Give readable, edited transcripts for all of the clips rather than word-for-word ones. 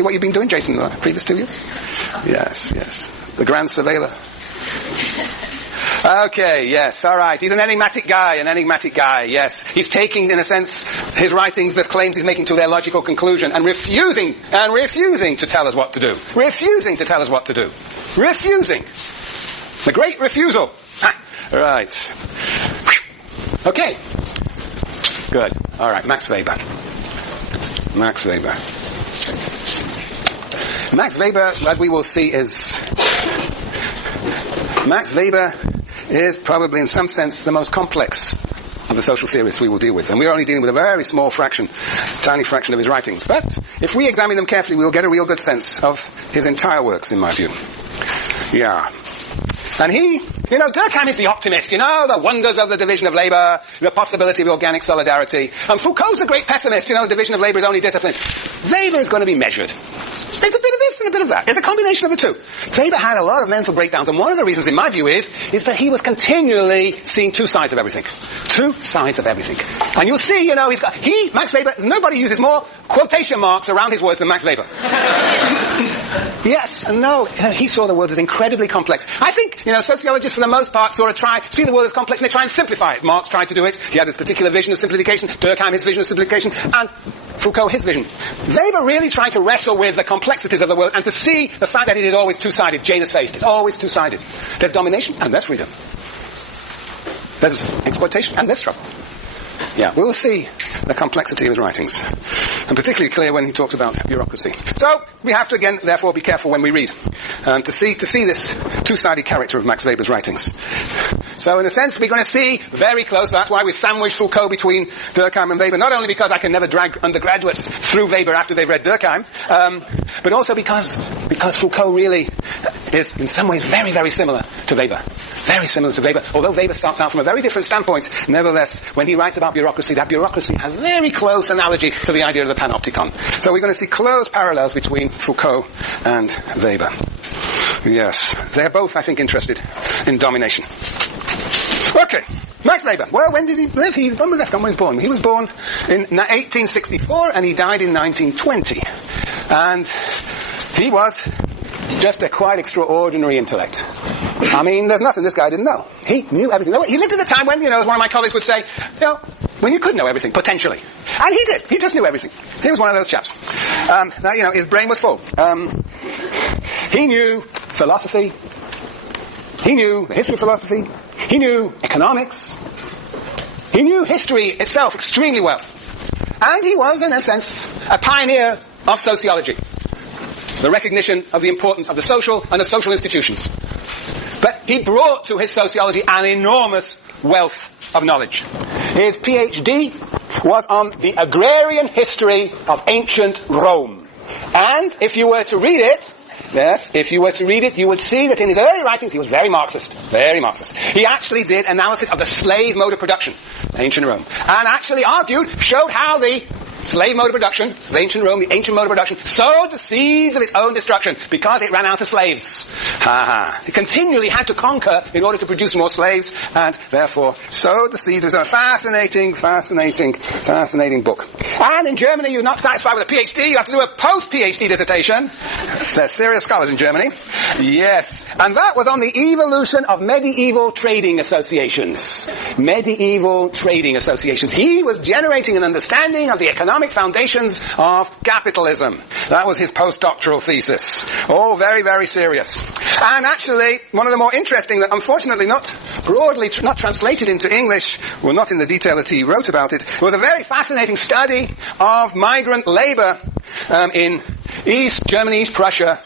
see what you've been doing, Jason, the previous 2 years? Yes. The Grand Surveiller. Okay, yes, all right. He's an enigmatic guy, yes. He's taking, in a sense, his writings, the claims he's making to their logical conclusion and refusing to tell us what to do. Refusing. The great refusal. Right. Okay. Good. All right, Max Weber, as we will see, Max Weber is probably in some sense the most complex of the social theorists we will deal with. And we're only dealing with a very small tiny fraction of his writings. But if we examine them carefully, we will get a real good sense of his entire works, in my view. Yeah. And Durkheim is the optimist, the wonders of the division of labor, the possibility of organic solidarity. And Foucault's the great pessimist, the division of labor is only discipline. Weber is going to be measured. There's a bit of this and a bit of that. It's a combination of the two. Weber had a lot of mental breakdowns, and one of the reasons, in my view, is that he was continually seeing two sides of everything. And you'll see, Max Weber, nobody uses more quotation marks around his words than Max Weber. Yes and no. He saw the world as incredibly complex. I think, sociologists for the most part see the world as complex and they try and simplify it. Marx tried to do it. He had this particular vision of simplification. Durkheim, his vision of simplification. And Foucault, his vision. Weber really tried to wrestle with the complexities of the world and to see the fact that it is always two-sided. Janus faced. It's always two-sided. There's domination and there's freedom. There's exploitation and there's struggle. Yeah, we'll see the complexity of his writings. And particularly clear when he talks about bureaucracy. So, we have to again, therefore, be careful when we read. To see this two-sided character of Max Weber's writings. So, in a sense, we're going to see very close. That's why we sandwich Foucault between Durkheim and Weber. Not only because I can never drag undergraduates through Weber after they've read Durkheim, but also because Foucault really is, in some ways, very, very similar to Weber. Very similar to Weber. Although Weber starts out from a very different standpoint, nevertheless, when he writes about bureaucracy, that bureaucracy has very close analogy to the idea of the panopticon. So we're going to see close parallels between Foucault and Weber. Yes. They're both, I think, interested in domination. Okay. Max Weber. Well, when did he live? When was he born? He was born in 1864 and he died in 1920. And he was just a quite extraordinary intellect. I mean, there's nothing this guy didn't know. He knew everything. He lived at a time when, as one of my colleagues would say, when you could know everything, potentially. And he did. He just knew everything. He was one of those chaps. Now, his brain was full. He knew philosophy. He knew the history of philosophy. He knew economics. He knew history itself extremely well. And he was, in a sense, a pioneer of sociology. The recognition of the importance of the social and of social institutions. But he brought to his sociology an enormous wealth of knowledge. His PhD was on the agrarian history of ancient Rome. And if you were to read it, you would see that in his early writings he was very Marxist. Very Marxist. He actually did analysis of the slave mode of production, ancient Rome. And actually showed how the slave mode of production, ancient Rome, the ancient mode of production, sowed the seeds of its own destruction because it ran out of slaves. It continually had to conquer in order to produce more slaves, and therefore sowed the seeds. It was a fascinating book. And in Germany, you're not satisfied with a PhD, you have to do a post-PhD dissertation. They're serious scholars in Germany. Yes. And that was on the evolution of medieval trading associations. Medieval trading associations. He was generating an understanding of the economic foundations of capitalism. That was his postdoctoral thesis. All very, very serious. And actually, one of the more interesting, that unfortunately not translated into English, well, not in the detail that he wrote about it, was a very fascinating study of migrant labor in East Germany, East Prussia,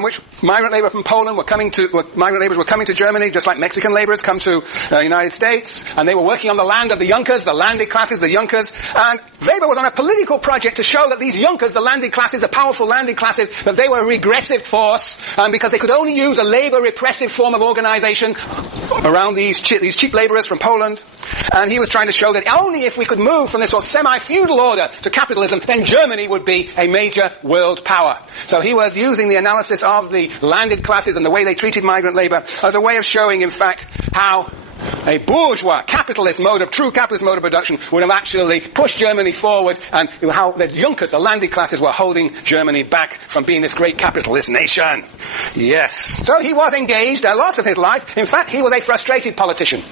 which migrant labor from Poland migrant laborers were coming to Germany, just like Mexican laborers come to the United States, and they were working on the land of the Junkers, the landed classes, the Junkers, and Weber was on a political project to show that these Junkers, the landed classes, the powerful landed classes, that they were a regressive force, because they could only use a labor repressive form of organization around these cheap laborers from Poland. And he was trying to show that only if we could move from this sort of semi-feudal order to capitalism, then Germany would be a major world power. So he was using the analysis of the landed classes and the way they treated migrant labor as a way of showing, in fact, how a bourgeois capitalist mode of, true capitalist mode of production would have actually pushed Germany forward, and how the Junkers, the landed classes, were holding Germany back from being this great capitalist nation. Yes. So he was engaged a lot of his life. In fact, he was a frustrated politician.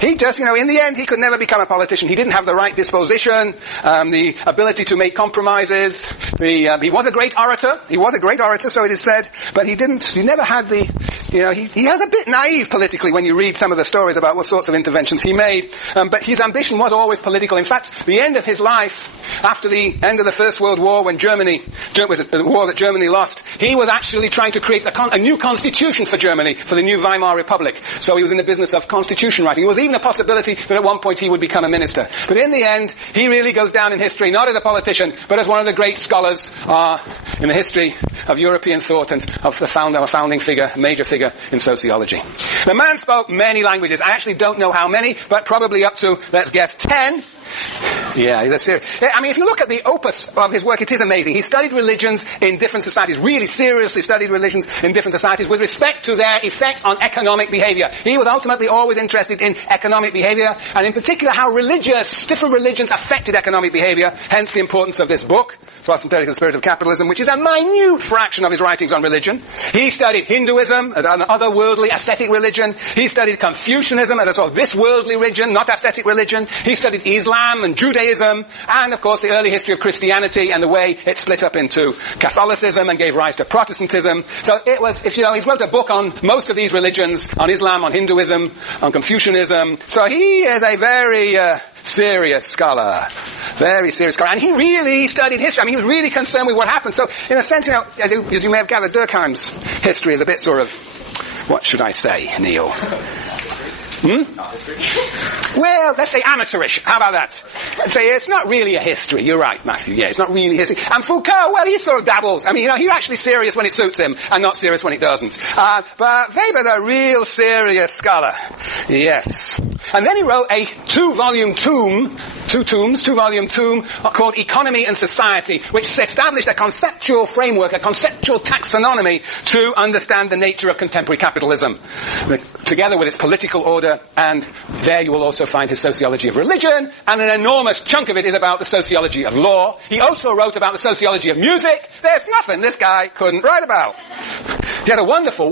He just, in the end, he could never become a politician. He didn't have the right disposition, the ability to make compromises. He was a great orator. He was a great orator, so it is said, but he never had the, he was a bit naive politically when you read some of the stories about what sorts of interventions he made. But his ambition was always political. In fact, the end of his life, after the end of the First World War, when was the war that Germany lost, he was actually trying to create a new constitution for Germany, for the new Weimar Republic. So he was in the business of constitution writing. There was even a possibility that at one point he would become a minister. But in the end, he really goes down in history, not as a politician, but as one of the great scholars in the history of European thought and of the founding figure, major figure in sociology. The man spoke many languages. I actually don't know how many, but probably up to, let's guess, 10. Yeah, he's a serious. I mean, if you look at the opus of his work, it is amazing. He studied religions in different societies, really seriously studied religions in different societies with respect to their effects on economic behavior. He was ultimately always interested in economic behavior, and in particular how different religions affected economic behavior, hence the importance of this book, Prosperity and the Spirit of Capitalism, which is a minute fraction of his writings on religion. He studied Hinduism as an otherworldly ascetic religion. He studied Confucianism as a sort of this worldly religion, not ascetic religion. He studied Islam and Judaism, and of course the early history of Christianity and the way it split up into Catholicism and gave rise to Protestantism. So it was, he's wrote a book on most of these religions, on Islam, on Hinduism, on Confucianism. So he is a very serious scholar. Very serious scholar. And he really studied history. I mean, he was really concerned with what happened. So in a sense, as you may have gathered, Durkheim's history is a bit sort of, what should I say, Neil? Well, let's say amateurish. How about that? Let's say it's not really a history. You're right, Matthew. Yeah, it's not really history. And Foucault, well, he sort of dabbles. I mean, he's actually serious when it suits him and not serious when it doesn't. But Weber's a real serious scholar. Yes. And then he wrote a two-volume tomb called Economy and Society, which established a conceptual framework, a conceptual taxonomy to understand the nature of contemporary capitalism, together with its political order. And there you will also find his sociology of religion, and an enormous chunk of it is about the sociology of law. He also wrote about the sociology of music. There's nothing this guy couldn't write about. He had a wonderful,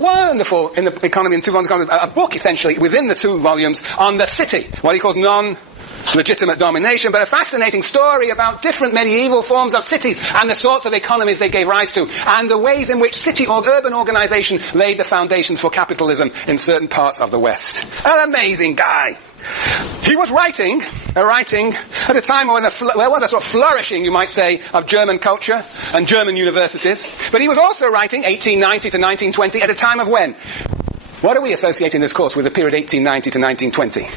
in the Economy and 2 volumes, a book essentially within the 2 volumes on the city, what he calls non-legitimate domination, but a fascinating story about different medieval forms of cities and the sorts of economies they gave rise to, and the ways in which city or urban organization laid the foundations for capitalism in certain parts of the West. An amazing guy. He was writing at a time when there was a sort of flourishing, you might say, of German culture and German universities, but he was also writing 1890 to 1920 at a time of when? What are we associating this course with the period 1890 to 1920?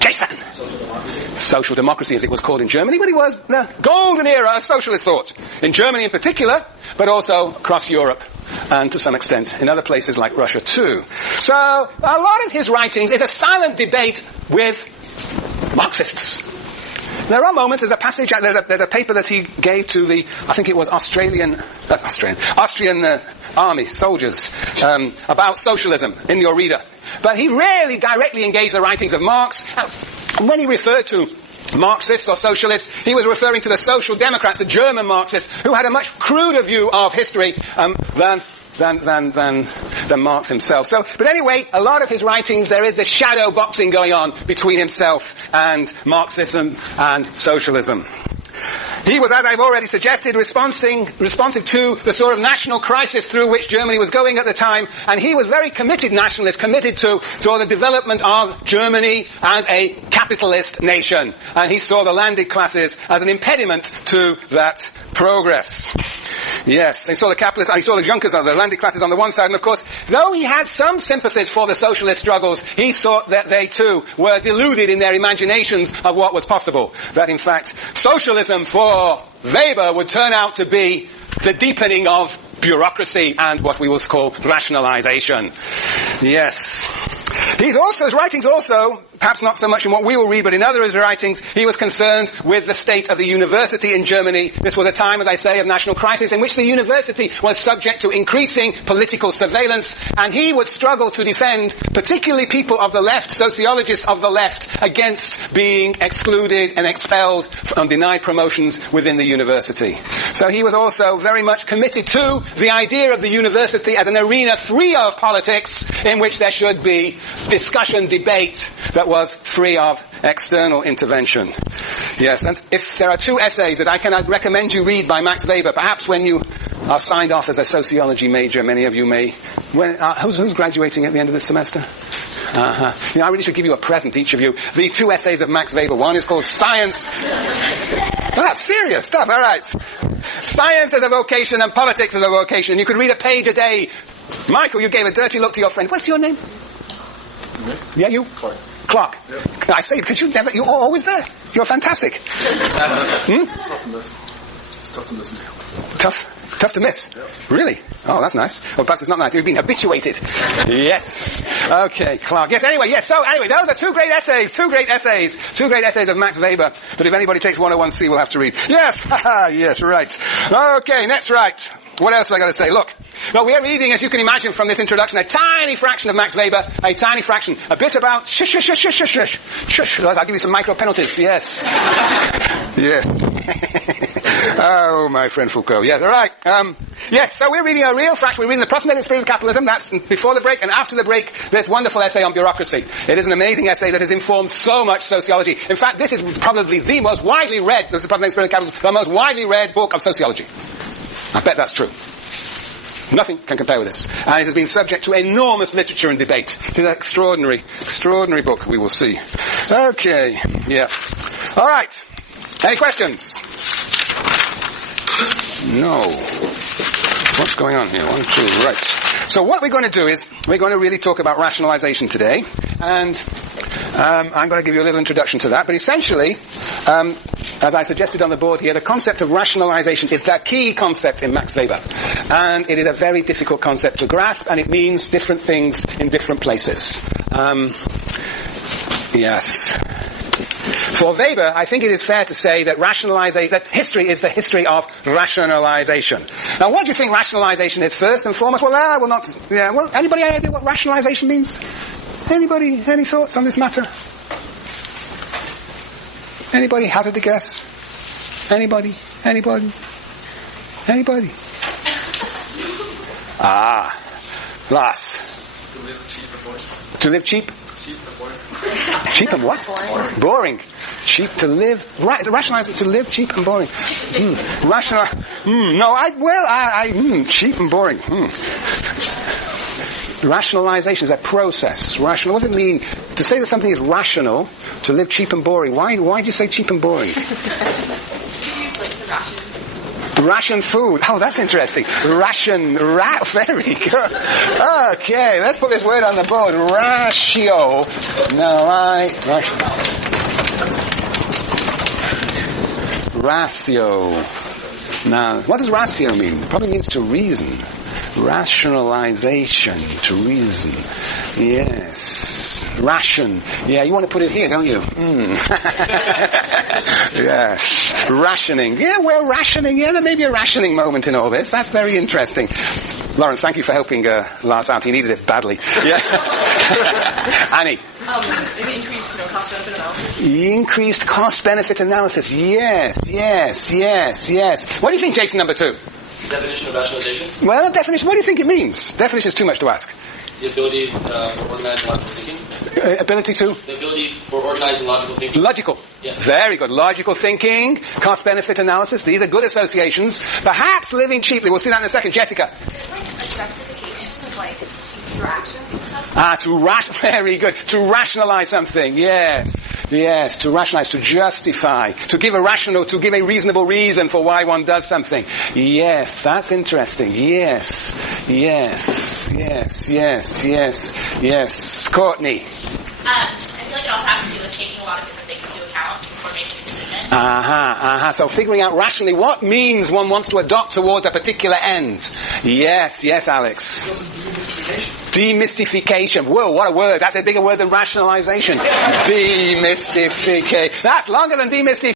Jason! Social democracy, as it was called in Germany, but it was the golden era of socialist thought. In Germany in particular, but also across Europe, and to some extent in other places like Russia too. So, a lot of his writings is a silent debate with Marxists. There are moments, there's a passage, there's a paper that he gave to the, I think it was Austrian army soldiers, about socialism in your reader. But he rarely directly engaged the writings of Marx. And when he referred to Marxists or socialists, he was referring to the social democrats, the German Marxists, who had a much cruder view of history than Marx himself. So, but anyway, a lot of his writings, there is this shadow boxing going on between himself and Marxism and socialism. He was, as I've already suggested, responsive to the sort of national crisis through which Germany was going at the time, and he was very committed nationalist, committed to the development of Germany as a capitalist nation, and he saw the landed classes as an impediment to that progress. Yes, he saw the capitalists, he saw the Junkers, the landed classes on the one side, and of course, though he had some sympathies for the socialist struggles, he saw that they too were deluded in their imaginations of what was possible. That in fact, socialism for Weber would turn out to be the deepening of bureaucracy and what we will call rationalization. Yes. His writings also, perhaps not so much in what we will read, but in other of his writings, he was concerned with the state of the university in Germany. This was a time, as I say, of national crisis in which the university was subject to increasing political surveillance, and he would struggle to defend particularly people of the left, sociologists of the left, against being excluded and expelled and denied promotions within the university. So he was also very much committed to the idea of the university as an arena free of politics, in which there should be discussion, debate that was free of external intervention. Yes, and if there are two essays that I can recommend you read by Max Weber, perhaps when you are signed off as a sociology major, many of you may. Who's graduating at the end of this semester? You know, I really should give you a present, each of you. The two essays of Max Weber. One is called Science. That's serious stuff, all right. Science as a vocation and politics as a vocation. You could read a page a day. Michael, you gave a dirty look to your friend. What's your name? Yeah, you? Clark. Yep. I say because you're always there. You're fantastic. Tough to miss. It's tough to miss. Tough to miss? Yep. Really? Oh, that's nice. Well, perhaps it's not nice. You've been habituated. Yes. Okay, Clark. Yes, anyway, yes. So, anyway, those are two great essays of Max Weber. But if anybody takes 101C, we'll have to read. Yes. Yes, right. Okay, next right. What else have I got to say? Look. Well, we are reading, as you can imagine from this introduction, a tiny fraction of Max Weber, a tiny fraction, a bit about shush. I'll give you some micro penalties, yes. Yes. Oh, my friend Foucault. Yes, all right. Yes, so we're reading a real fraction. We're reading The Proselytic Spirit of Capitalism. That's before the break. And after the break, this wonderful essay on bureaucracy. It is an amazing essay that has informed so much sociology. In fact, this is probably the most widely read, The Proselytic Spirit of Capitalism, the most widely read book of sociology. I bet that's true. Nothing can compare with this. And it has been subject to enormous literature and debate. It's an extraordinary book, we will see. Okay, yeah. All right. Any questions? No. What's going on here? 1, 2, right. So what we're going to do is, we're going to really talk about rationalization today. And I'm going to give you a little introduction to that. But essentially, as I suggested on the board here, the concept of rationalization is the key concept in Max Weber. And it is a very difficult concept to grasp, and it means different things in different places. Yes. For Weber, I think it is fair to say that that history is the history of rationalization. Now, what do you think rationalization is first and foremost? Well, I will not. Yeah. Well, anybody have any idea what rationalization means? Anybody? Any thoughts on this matter? Anybody hazard a guess? Anybody? Last. To live cheap and boring. To live cheap? Cheap and boring. Cheap and what? Boring. Cheap to live. Rationalize it to live cheap and boring. Rational. Cheap and boring. Rationalization is a process. Rational. What does it mean to say that something is rational? To live cheap and boring. Why do you say cheap and boring? Ration food. Oh, that's interesting. Very good. Okay, let's put this word on the board. Ratio. Ratio. Now, what does ratio mean? It probably means to reason. Rationalization, to reason. Yes. Ration. Yeah, you want to put it here, don't you? Yes. Rationing. Yeah, well, rationing. Yeah, there may be a rationing moment in all this. That's very interesting. Lawrence, thank you for helping Lars out. He needed it badly. Yeah. Annie. Maybe increased cost-benefit analysis. Increased cost-benefit analysis. Yes. What do you think, Jason, number 2? Definition of rationalization? Well, definition, what do you think it means? Definition is too much to ask. The ability for organized logical thinking. Ability to? The ability for organized and logical thinking. Logical. Yes. Very good. Logical thinking, cost-benefit analysis. These are good associations. Perhaps living cheaply. We'll see that in a second. Jessica. Like justification of your actions. Very good. To rationalize something. Yes. To rationalize, to justify, to give a reasonable reason for why one does something. Yes, that's interesting. Yes. Courtney. I feel like it also has to do with taking a lot of different things into account before making a decision. So figuring out rationally what means one wants to adopt towards a particular end. Yes, Alex. Demystification. Whoa, what a word. That's a bigger word than rationalization. Demystification. That's longer than demystification.